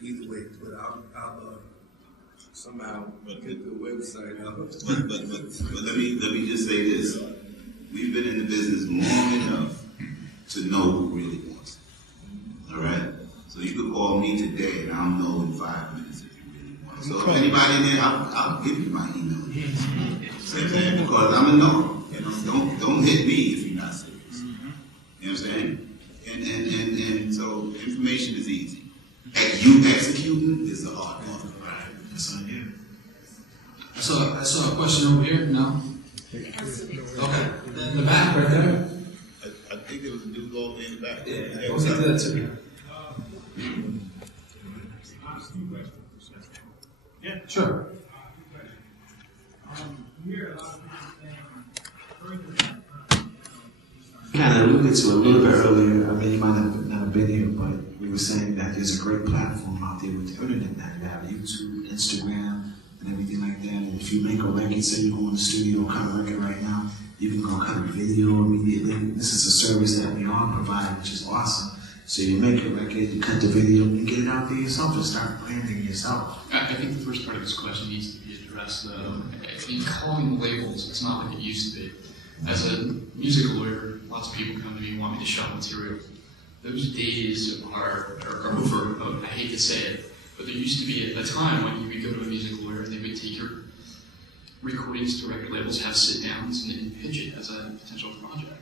Either way, but I'll somehow get the website out. But let me just say this. We've been in the business long enough to know who really wants it. All right? So you could call me today and I'll know in 5 minutes if you really want it. So if anybody in there, I'll give you my email address. Because I'm a no. You know, don't hit me if you're not serious. You know what I'm saying? And so information is easy. You executing is the hard part. That's on you. I saw a question over here. No? Okay. In the back right there. I think there was a dude all the way in the back. Yeah, we'll get to that too. Yeah, sure. Kind of alluded to a little bit earlier. I mean, you might not have been here, but we were saying that there's a great platform out there with the internet now. You have YouTube, Instagram, and everything like that. And if you make a record, say you go in the studio, cut a record right now, you can go cut a video immediately. This is a service that we all provide, which is awesome. So you make a record, you cut the video, and get it out there yourself and start branding yourself. I think the first part of this question needs to be addressed, though. In calling labels, it's not like it used to be. As a music lawyer, lots of people come to me and want me to show material. Those days are over. I hate to say it, but there used to be a time when you would go to a music lawyer and they would take your recordings to record labels have sit-downs and pitch it as a potential project.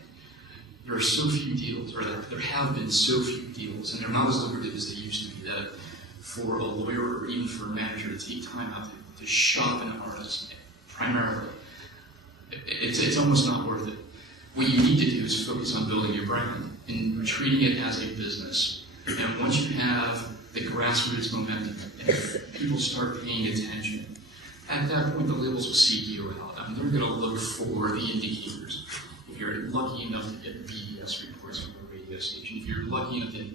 There are so few deals, or there have been so few deals, and they're not as lucrative as they used to be, that for a lawyer or even for a manager to take time out to shop an artist primarily, it's almost not worth it. What you need to do is focus on building your brand and treating it as a business. And once you have the grassroots momentum and people start paying attention, at that point the labels will seek you out. I mean, they're going to look for the indicators. If you're lucky enough to get BDS reports from a radio station, if you're lucky enough to,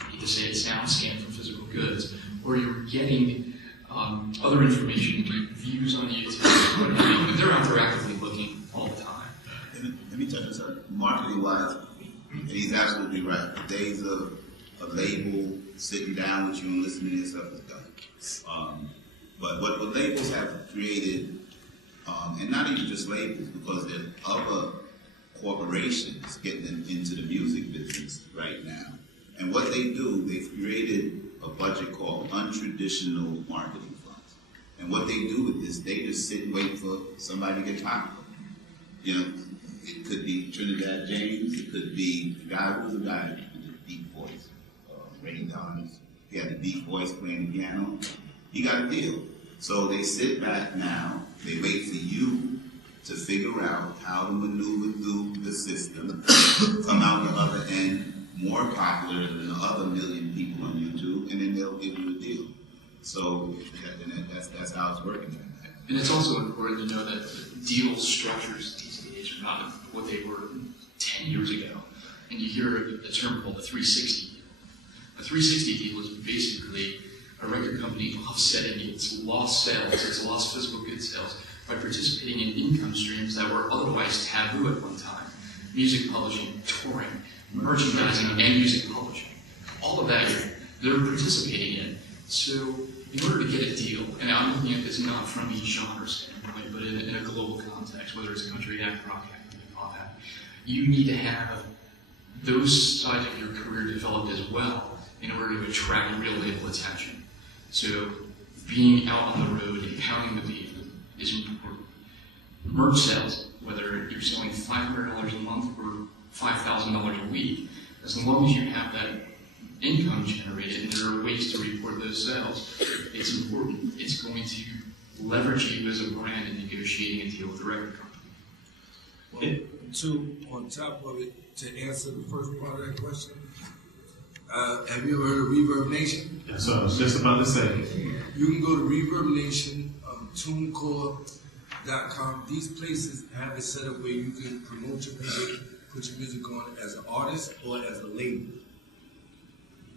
I hate to say it, sound scan from physical goods, or you're getting other information, views on YouTube, they're out there actively looking all the time. Let me tell you something. Marketing-wise, and he's absolutely right. The days of a label sitting down with you and listening to your stuff is done. But what labels have created, and not even just labels, because there are other corporations getting into the music business right now. And what they do, they've created a budget called untraditional marketing funds. And what they do with this, they just sit and wait for somebody to get popular. You know, it could be Trinidad James, it could be the guy who was a guy with a deep voice, Ray Donis. He had a deep voice playing the piano. He got a deal. So they sit back now, they wait for you to figure out how to maneuver through the system, come out the other end more popular than the other million people on YouTube, and then they'll give you a deal. So that's how it's working. And it's also important to know that deal structures these days are not what they were 10 years ago. And you hear a term called the 360 deal. A 360 deal is basically a record company offsetting its lost sales, its lost physical goods sales, by participating in income streams that were otherwise taboo at one time. Music publishing, touring, merchandising, and music publishing. All of that they're participating in. So in order to get a deal, and I'm looking at this not from a genre standpoint, but in a global context, whether it's country act, rock act, pop act, you need to have those sides of your career developed as well in order to attract real label attention. So being out on the road and pounding the pavement is important. Merch sales, whether you're selling $500 a month or $5,000 a week, as long as you have that income generated and there are ways to report those sales, it's important. It's going to leverage you as a brand in negotiating a deal with a record company. Well, on top of it, to answer the first part of that question, have you ever heard of Reverb Nation? That's what I was just about to say. You can go to Reverb Nation, TuneCore.com. These places have it set up where you can promote your music, put your music on as an artist or as a label.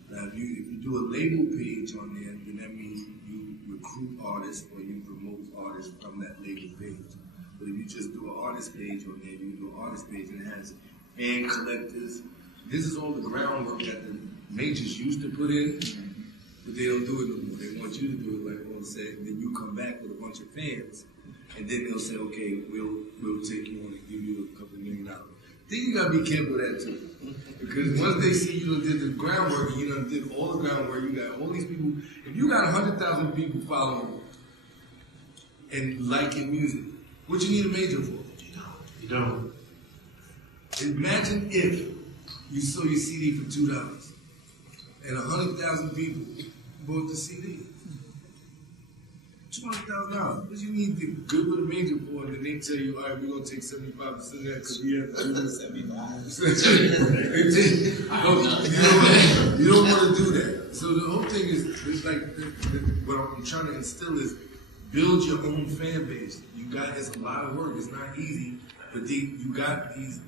Now, if you do a label page on there, then that means you recruit artists or you promote artists from that label page. But if you just do an artist page on there, you do an artist page and it has fan collectors. This is all the groundwork that the majors used to put in, but they don't do it no more. They want you to do it, like I said, then you come back with a bunch of fans, and then they'll say, okay, we'll take you on and give you $2 million. Then you gotta be careful with that too. Because once they see you did the groundwork, and you done did all the groundwork, you got all these people, if you got 100,000 people following and liking music, what you need a major for? You don't. Imagine if you sold your CD for $2 and 100,000 people bought the CD. $200,000. What you need to good with a major for, and then they tell you, all right, we're going to take 75% of that because we have to do this. 75. You don't want to do that. So the whole thing is, it's like, what I'm trying to instill is build your own fan base. It's a lot of work. It's not easy, but you got these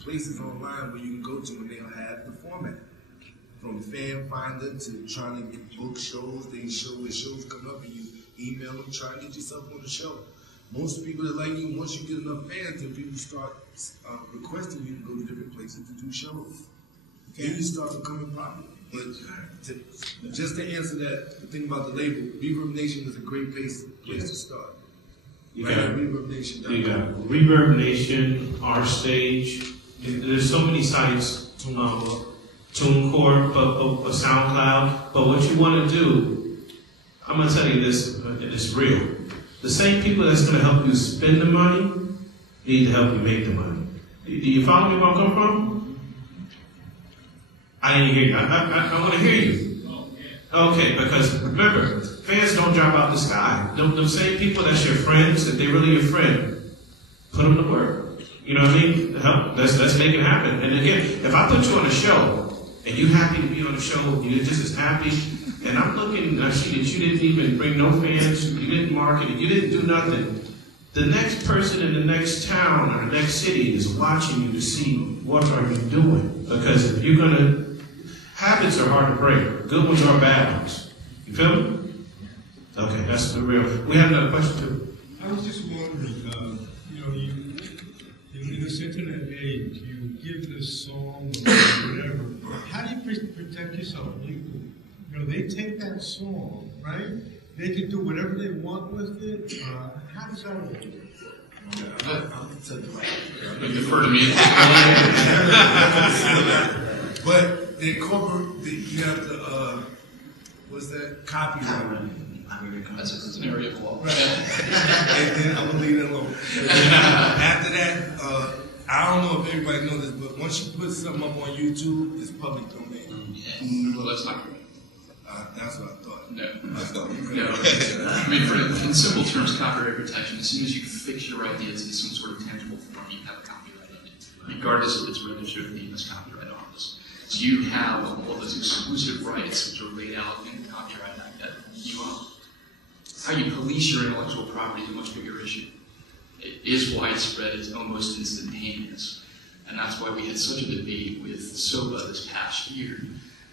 places online where you can go to and they'll have the format. From Fan Finder to trying to book shows, the shows come up and you email them, try to get yourself on the show. Most people that like you, once you get enough fans, then people start requesting you to go to different places to do shows. Okay. Then you start becoming popular. But just to answer that, the thing about the label, Reverb Nation is a great place to start. You right got Reverb Nation. You got Reverb Nation, Our Stage. There's so many sites. TuneCore, a SoundCloud. But what you want to do, I'm going to tell you this, and it's real. The same people that's going to help you spend the money need to help you make the money. Do you follow me where I'm coming from? I didn't hear you. I want to hear you. Okay, because remember, fans don't drop out the sky. Them same people that's your friends, if they're really your friend, put them to work. You know what I mean? Let's make it happen. And again, if I put you on a show, and you happy to be on the show, you're just as happy, and I'm looking, I see that you didn't even bring no fans, you didn't market it, you didn't do nothing. The next person in the next town or the next city is watching you to see what are you doing. Because if you're gonna, habits are hard to break. Good ones or bad ones. You feel me? Okay, that's the real. We have another question too. I was just wondering, in this internet age, you give this song or whatever, how do you protect yourself legally? They take that song, right? They can do whatever they want with it. How does that work? Defer to me. But they incorporate, you have to, what's that? Copyright. That's an area of law. Right. And then I'm going to leave it alone. After that, I don't know if everybody knows this, but once you put something up on YouTube, it's public domain. Well, that's not correct. That's what I thought. No. I mean, in simple terms, copyright protection, as soon as you fix your idea to some sort of tangible form, you have a copyright on it, regardless if it's registered name as copyright office. So you have all those exclusive rights which are laid out in the Copyright Act that you own. How you police your intellectual property is a much bigger issue. It is widespread, it's almost instantaneous. And that's why we had such a debate with SOPA this past year,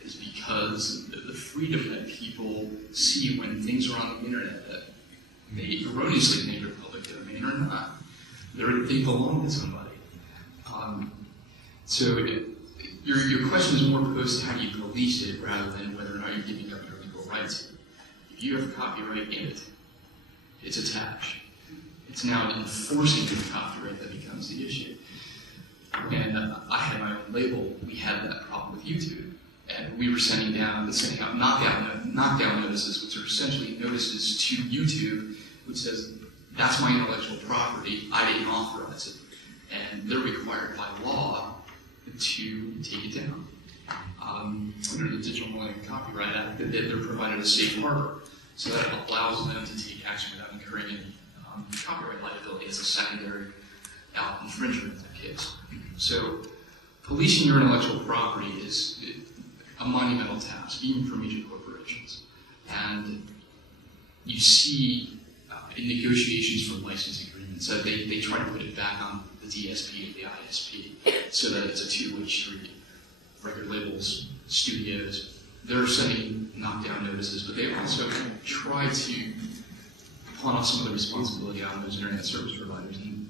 is because the freedom that people see when things are on the internet that may erroneously make their public domain or not, they belong to somebody. So your question is more posed to how you police it rather than whether or not you're giving up your legal rights. If you have copyright in it, it's attached. It's now enforcing the copyright that becomes the issue. And I had my own label. We had that problem with YouTube. And we were sending out knockdown notices, which are essentially notices to YouTube, which says, that's my intellectual property, I didn't authorize it. And they're required by law to take it down. Under the Digital Millennium Copyright Act, they're provided a safe harbor, so that it allows them to take action without incurring any copyright liability as a secondary infringement in that case. So policing your intellectual property is a monumental task, even for major corporations. And you see in negotiations for license agreements that they try to put it back on the DSP or the ISP so that it's a two-way street. Record labels, studios, they're sending knockdown notices, but they also try to pawn off some of the responsibility on those internet service providers. And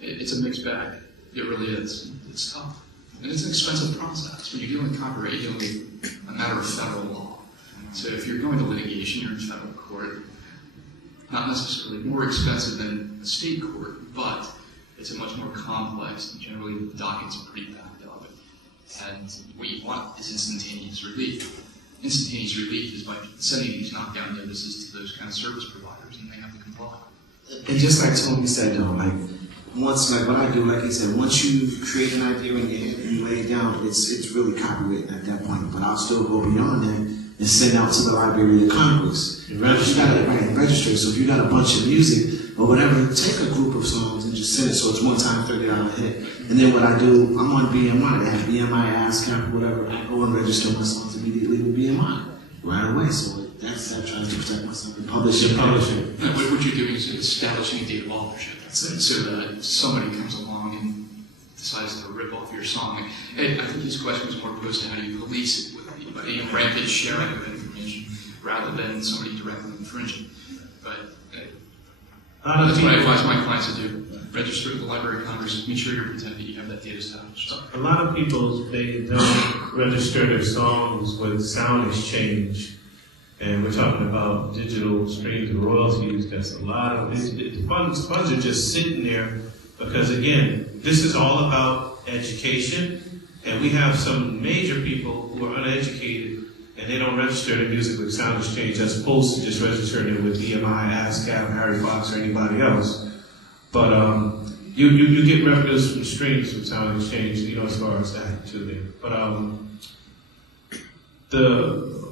it's a mixed bag. It really is. It's tough. And it's an expensive process. When you're dealing with copyright, you're dealing with a matter of federal law. So if you're going to litigation, you're in federal court. Not necessarily more expensive than a state court, but it's a much more complex, and generally the dockets are pretty backed up. And what you want is instantaneous relief. Instantaneous relief is by sending these knockdown notices to those kind of service providers, and they have to comply. And just like Tony said, though, once, what I do, like he said, once you create an idea in your head and you lay it down, it's really copyrighted at that point. But I'll still go beyond that and send out to the Library of Congress. Register. So if you got a bunch of music or whatever, take a group of songs and just send it so it's one time $30 hit. And then what I do, I'm on BMI. They have BMI, ASCAP, whatever. I go and register my songs immediately with BMI right away. So that's how I try to protect myself and publish it. What you're doing is establishing a date of authorship. That's it. So that if somebody comes along and decides to rip off your song. And I think his question was more posed to how do you police it with rampant sharing of information rather than somebody directly infringing. But that's what I advise my clients to do. Register at the Library of Congress, make sure you're pretending that you have that data established. A lot of people, they don't register their songs with Sound Exchange. And we're talking about digital streams and royalties. That's a lot of funds are just sitting there because, again, this is all about education. And we have some major people who are uneducated and they don't register their music with Sound Exchange as opposed to just registering it with EMI, ASCAP, Harry Fox, or anybody else. But you get revenues from streams from Sound Exchange, you know, as far as that too there. But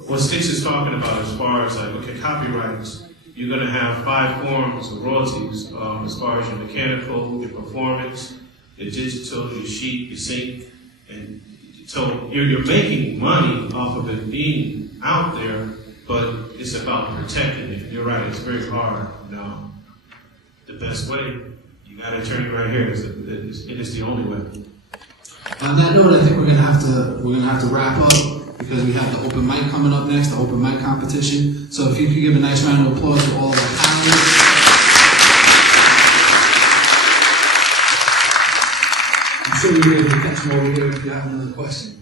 what Sticks is talking about as far as like, okay, copyrights, you're gonna have 5 forms of royalties as far as your mechanical, your performance, your digital, your sheet, your sync, and so you're making money off of it being out there, but it's about protecting it. You're right, it's very hard. No, the best way, you got an attorney right here, it is the only way. On that note, I think we're gonna have to wrap up because we have the open mic coming up next, the open mic competition. So if you could give a nice round of applause to all of our panelists. I'm sure you'll be able to catch them over here if you have another question.